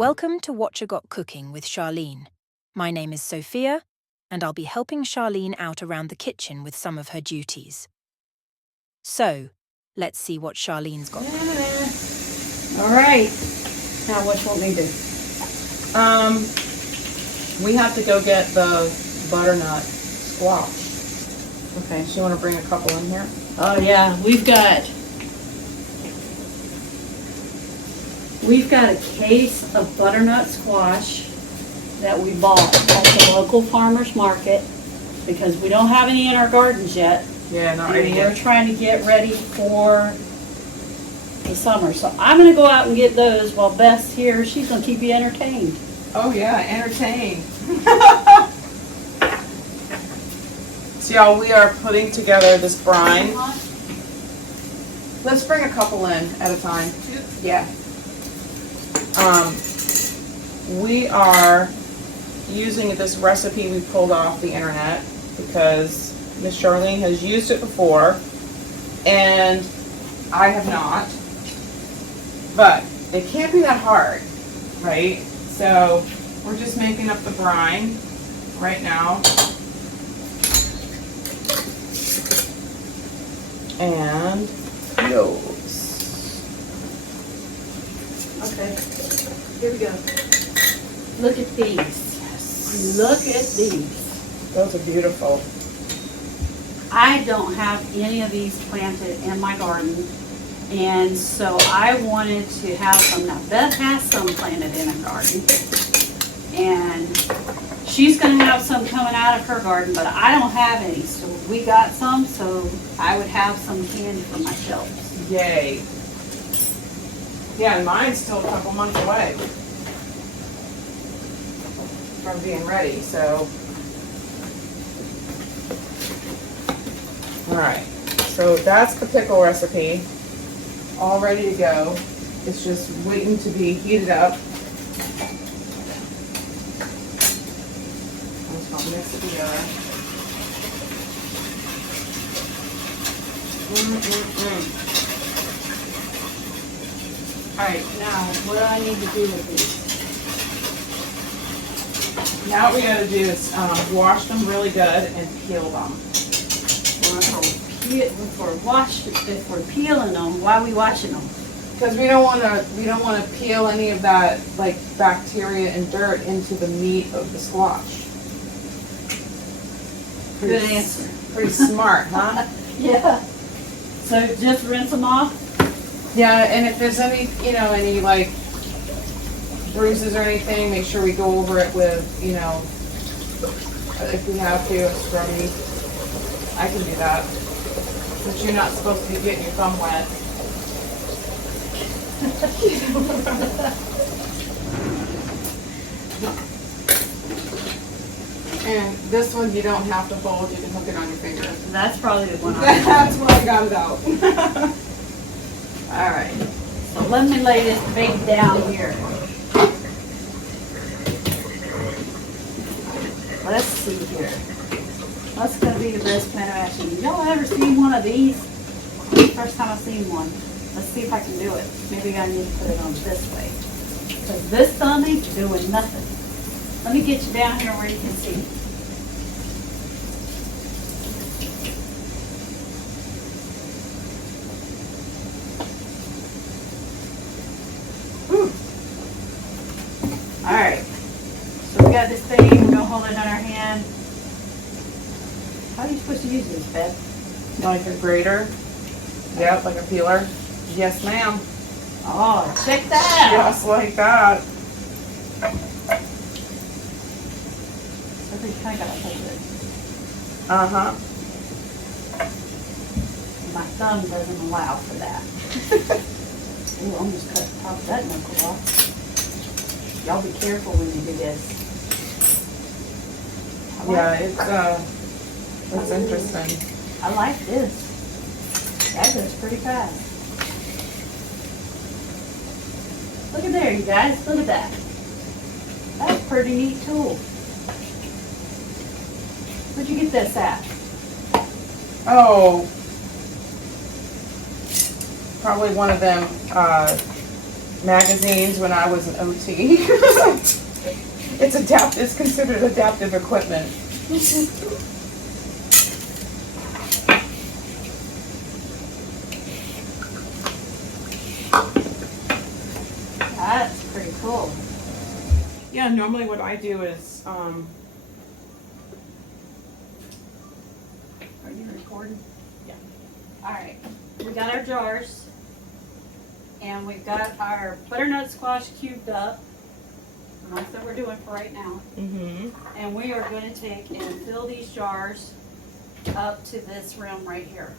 Welcome to What You Got Cooking with Charlene. My name is Sophia, and I'll be helping Charlene out around the kitchen with some of her duties. So, let's see what Charlene's got. All right. Now, what you want me to do? We have to go get the butternut squash. Okay, so you want to bring a couple in here? Oh yeah, we've got a case of butternut squash that we bought at the local farmer's market because we don't have any in our gardens yet. Yeah, not And ready we're yet. trying to get ready for the summer. So I'm gonna go out and get those while Beth's here. She's gonna keep you entertained. Oh yeah, entertain. So y'all, we are putting together this brine. Let's bring a couple in at a time. Yeah. We are using this recipe we pulled off the internet because Miss Charlene has used it before and I have not. But it can't be that hard, right? So we're just making up the brine right now. And yolks. Okay, here we go. Look at these. Yes. Look at these. Those are beautiful. I don't have any of these planted in my garden, and so I wanted to have some. Now Beth has some planted in her garden, and she's gonna have some coming out of her garden, but I don't have any, so we got some, so I would have some candy for my shelves. Yay. Yeah, and mine's still a couple months away from being ready, so. All right, so that's the pickle recipe, all ready to go. It's just waiting to be heated up. I'm just gonna mix it together. All right, now what do I need to do with these? Now what we gotta do is wash them really good and peel them. If we're peeling them, why are we washing them? Because we don't want to peel any of that like bacteria and dirt into the meat of the squash. Good answer. Pretty smart, huh? Yeah. So just rinse them off? Yeah, and if there's any like bruises or anything, make sure we go over it with, if we have to, a scrubby. I can do that. But you're not supposed to be getting your thumb wet. And this one you don't have to hold, you can hook it on your finger. That's probably the one That's when I got it out. All right. So let me lay this baby down here. Let's see here. What's going to be the best plan of action? Y'all ever seen one of these? First time I've seen one. Let's see if I can do it. Maybe I need to put it on this way. Because this thumb ain't doing nothing. Let me get you down here where you can see. Whew. All right. So we got this thing. We're going to hold it in our hand. How are you supposed to use this, Beth? Like a grater? Yep, like a peeler. Yes, ma'am. Oh, check that out. Just like that. So you kind of got to hold it. Uh-huh. My thumb doesn't allow for that. Ooh, I'm just cut the top of that knuckle off. Y'all be careful when you do this. It's interesting. I like this. That goes pretty fast. Look at there, you guys. Look at that. That's a pretty neat tool. Where'd you get this at? Oh, probably one of them magazines when I was an OT. It's considered adaptive equipment. That's pretty cool. Yeah, normally what I do is, Are you recording? Yeah. All right, we got our jars, and we've got our butternut squash cubed up. And that's what we're doing for right now. And we are going to take and fill these jars up to this rim right here.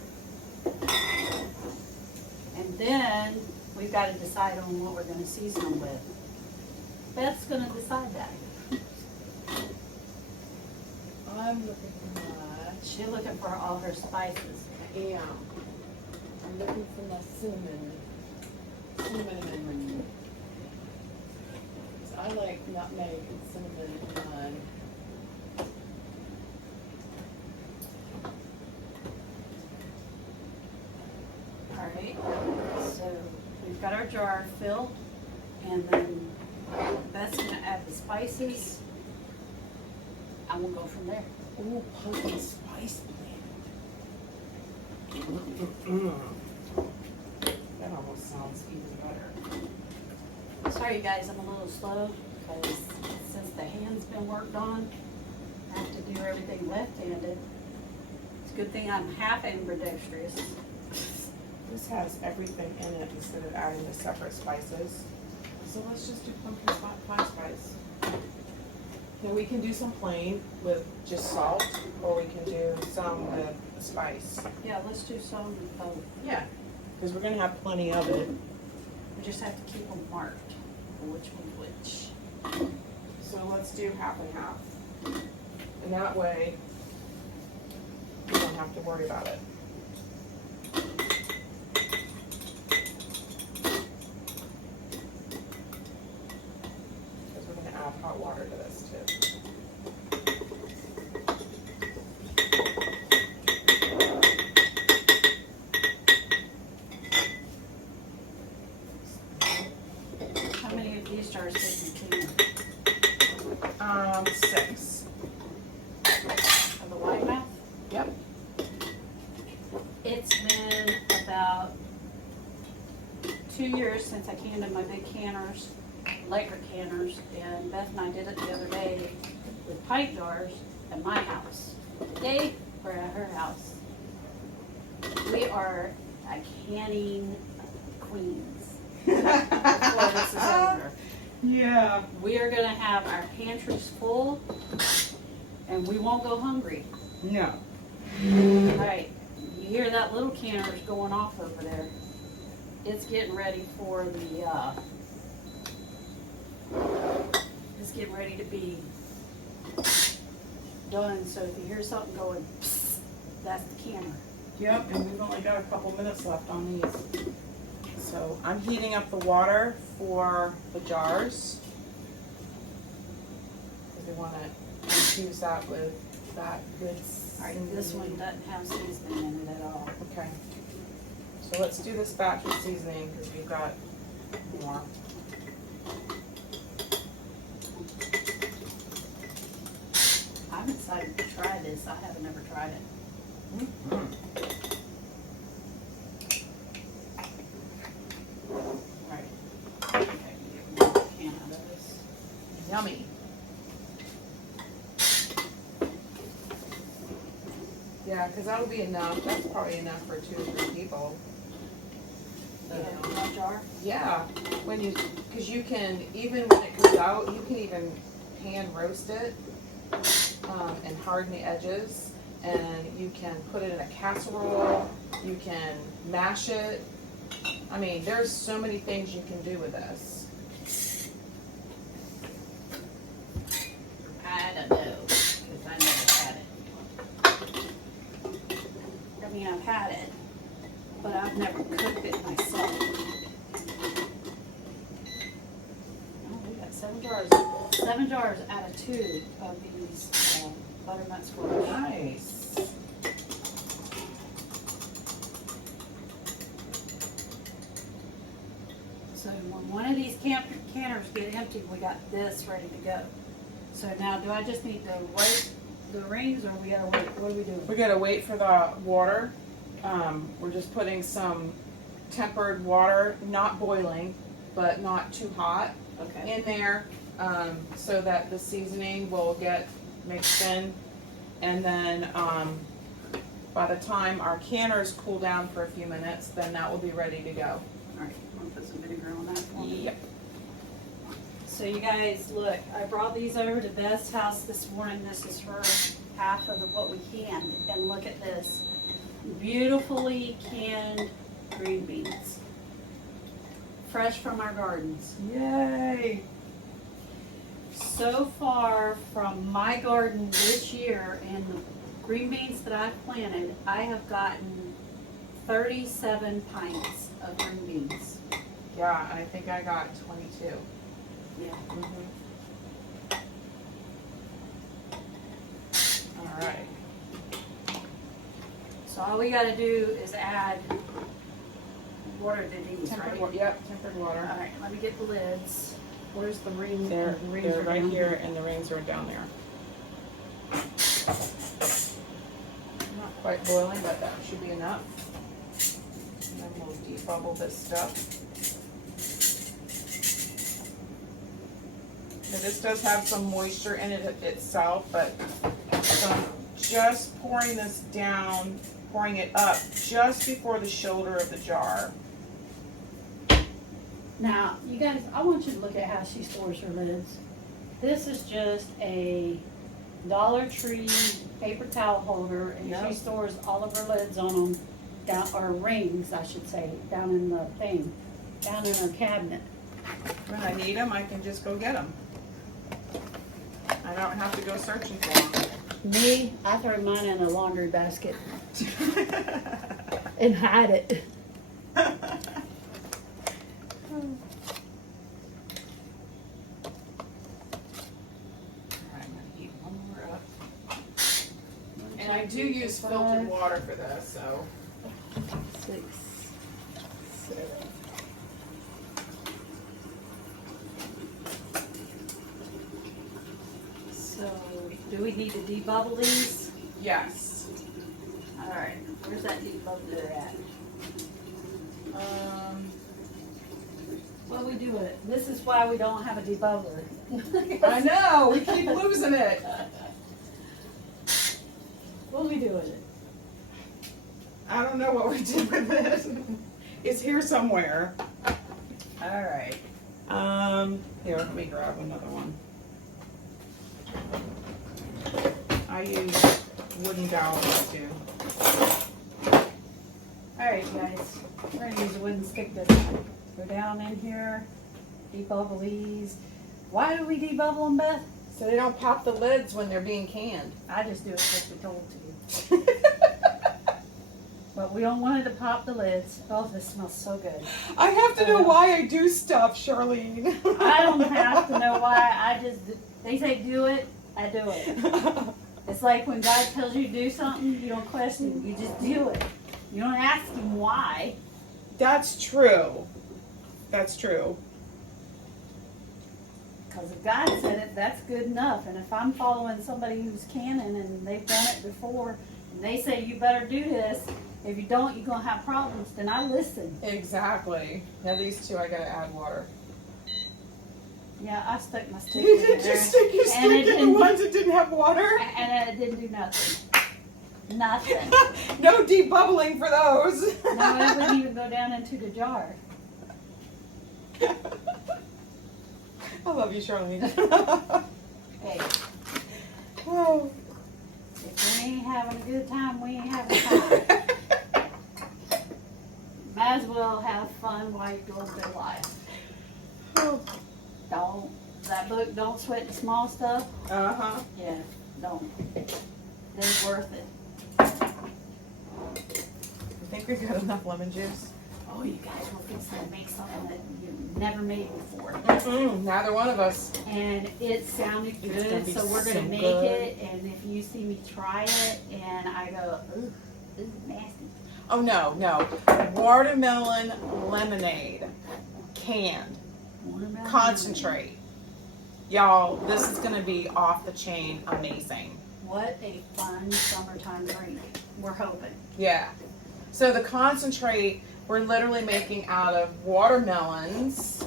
And then we've got to decide on what we're going to season them with. Beth's going to decide that. I'm looking for my, She's looking for all her spices. yeah, I'm looking for my cinnamon. I like nutmeg and cinnamon in mine. All right, so we've got our jar filled, and then Beth's going to add the spices, and we'll go from there. Ooh, pumpkin spice blend. That almost sounds even better. Sorry, you guys, I'm a little slow because since the hand's been worked on, I have to do everything left-handed. It's a good thing I'm half ambidextrous. This has everything in it instead of adding the separate spices. So let's just do pumpkin pie spice. Now we can do some plain with just salt, or we can do some with the spice. Yeah, let's do some of both. Yeah, because we're gonna have plenty of it. We just have to keep them marked for which one's which. So let's do half and half. And that way, we don't have to worry about it. Because we're gonna add hot water to this too. How many of these jars did you clean? 6. Of the wide mouth? Yep. It's been about 2 years since I canned in my big canners, electric canners, and Beth and I did it the other day with pint jars at my house. Today, we're at her house. We are a canning queens before this is over. Yeah. We are gonna have our pantries full, and we won't go hungry. No. All right, you hear that little canner's going off over there. It's getting ready for the, it's getting ready to be done. So if you hear something going, psst, that's the canner. Yep, and we've only got a couple minutes left on these. So I'm heating up the water for the jars. Because we want to infuse that with that good All right, this one doesn't have seasoning in it at all. Okay. So let's do this batch with seasoning because we've got more. I'm excited to try this. I haven't ever tried it. Right. Okay, get one can out of this. Yummy. Yeah, because that'll be enough. That's probably enough for 2 or 3 people. One jar. Yeah, because you can, even when it comes out, you can even hand roast it and harden the edges, and you can put it in a casserole, you can mash it. I mean, there's so many things you can do with this. I don't know, because I never had it. I mean, I've had it, but I've never cooked it myself. Oh, we got 7 jars. 7 jars out of 2 of these butternut squash. Nice. So when one of these canners get empty, we got this ready to go. So now, do I just need to wait the rings, or we gotta wait? What are we doing? We gotta wait for the water. We're just putting some tempered water, not boiling, but not too hot, Okay. in there, so that the seasoning will get mixed in. And then, by the time our canners cool down for a few minutes, then that will be ready to go. All right, I'm gonna put some vinegar on that for me. Yep. So you guys, look, I brought these over to Beth's house this morning. This is her half of what we canned. And look at this. Beautifully canned green beans. Fresh from our gardens. Yay! So far from my garden this year and the green beans that I've planted, I have gotten 37 pints of green beans. Yeah, I think I got 22. Yeah. All right. So all we gotta do is add water to these, Tempered right? water. Yep, tempered water. All right, let me get the lids. Where's the ring? They're, The rings they're are right down here, and the rings are down there. Not quite boiling, but that should be enough. And then we'll debubble this stuff. Now, this does have some moisture in it itself, but so I'm just pouring this down, pouring it up just before the shoulder of the jar. Now, you guys, I want you to look at how she stores her lids. This is just a Dollar Tree paper towel holder, and Yep. she stores all of her lids on them, down, or rings, I should say, down in the thing, down in her cabinet. When I need them, I can just go get them. I don't have to go searching for them. Me, I throw mine in a laundry basket and hide it. I'm gonna heat one more up. And I do use filtered water for this, so. 6, 7. So, do we need to debubble these? Yes. Alright, where's that debubbler at? What we do with it? This is why we don't have a debubbler. I know, we keep losing it. What do we do with it? I don't know what we did with it. It's here somewhere. Alright. Here, let me grab another one. I use wooden dowels too. Alright guys, we're gonna use a wooden stick this time. Go down in here, debubble these. Why do we debubble them, Beth? So they don't pop the lids when they're being canned. I just do it because we told to. But we don't want it to pop the lids. Oh, this smells so good. I have to know why I do stuff, Charlene. I don't have to know why. They say do it, I do it. It's like when God tells you to do something, you don't question, you just do it. You don't ask him why. That's true. That's true. Because if God said it, that's good enough. And if I'm following somebody who's canning and they've done it before, and they say you better do this, if you don't, you're going to have problems, then I listen. Exactly. Now these two, I gotta add water. Yeah, I stuck my stick You in did there. just stick your and it stick in the didn't- ones that didn't have water? And it didn't do nothing. Nothing. No debubbling for those. No, it wouldn't even go down into the jar. I love you, Charlene. Hey, Oh. if we ain't having a good time, we ain't having fun. Might as well have fun while you're going through life. Don't, that book, Don't Sweat the Small Stuff, Uh-huh. yeah, don't. It's worth it. I think we've got enough lemon juice. Oh, you guys will fix to make something that you've never made before. Neither one of us. And it sounded It's gonna good, be so we're gonna so make good. it, and if you see me try it, and I go, ooh, this is nasty. Oh, no. Watermelon lemonade. canned Watermelon concentrate. Y'all, this is going to be off the chain amazing. What a fun summertime drink. We're hoping. Yeah. So the concentrate we're literally making out of watermelons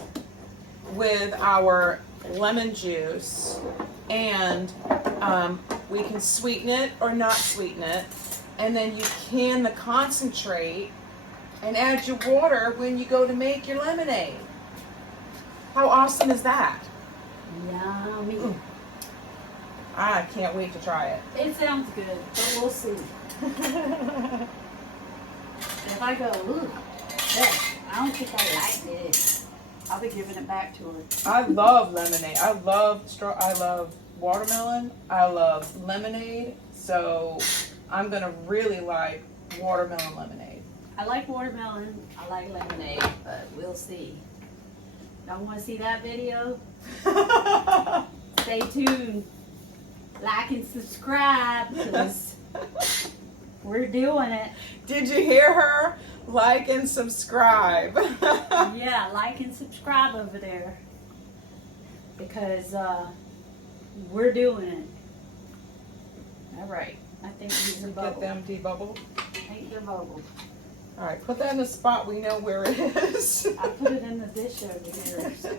with our lemon juice, and we can sweeten it or not sweeten it, and then you can the concentrate and add your water when you go to make your lemonade. How awesome is that? Yummy. I can't wait to try it. It sounds good, but we'll see. If I go, ooh, yeah, I don't think I like this, I'll be giving it back to her. I love lemonade. I love watermelon. I love lemonade. So I'm gonna really like watermelon lemonade. I like watermelon, I like lemonade, but we'll see. Y'all want to see that video? Stay tuned. Like and subscribe, because we're doing it. Did you hear her? Like and subscribe. Yeah, like and subscribe over there, because we're doing it. All right, I think these are Get bubbled. them debubbled. I think they're bubbled. All right, put that in the spot we know where it is. I put it in the dish over here. So.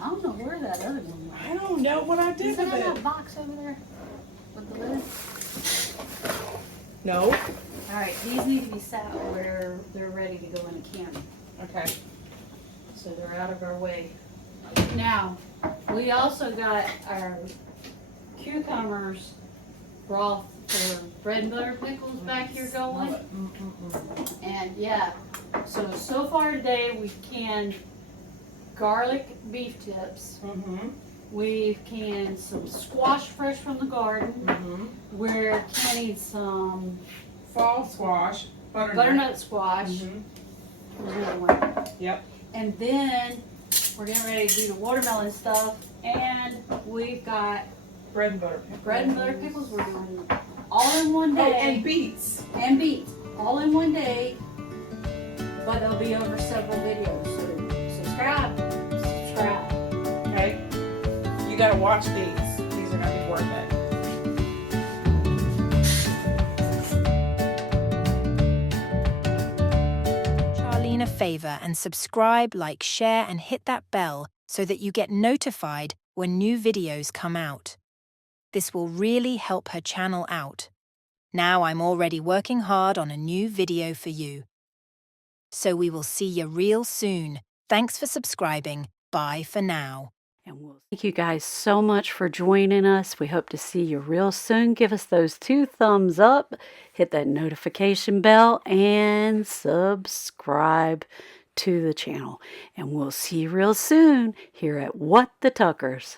I don't know where that other one went. I don't know what I did Is that with that it. box over there with the lid? No. All right, these need to be sat where they're ready to go in a can, Okay. so they're out of our way. Now, we also got our cucumbers broth for bread and butter pickles back here going. And yeah, so far today we've canned garlic beef tips. Mm-hmm. We've canned some squash fresh from the garden. Mm-hmm. We're canning some Fall squash. butternut squash. Mm-hmm. Another one. Yep. And then we're getting ready to do the watermelon stuff. And we've got Bread and butter pickles. bread and butter pickles. We're doing all in one Oh, day. and beets. And beets. All in one day. But they'll be over several videos. So subscribe. Subscribe. Okay. You gotta watch these. These are gonna be worth it. Charlene a favor and subscribe, like, share, and hit that bell so that you get notified when new videos come out. This will really help her channel out. Now I'm already working hard on a new video for you. So we will see you real soon. Thanks for subscribing. Bye for now. And we'll thank you guys so much for joining us. We hope to see you real soon. Give us those 2 thumbs up, hit that notification bell, and subscribe to the channel. And we'll see you real soon here at What the Tuckers.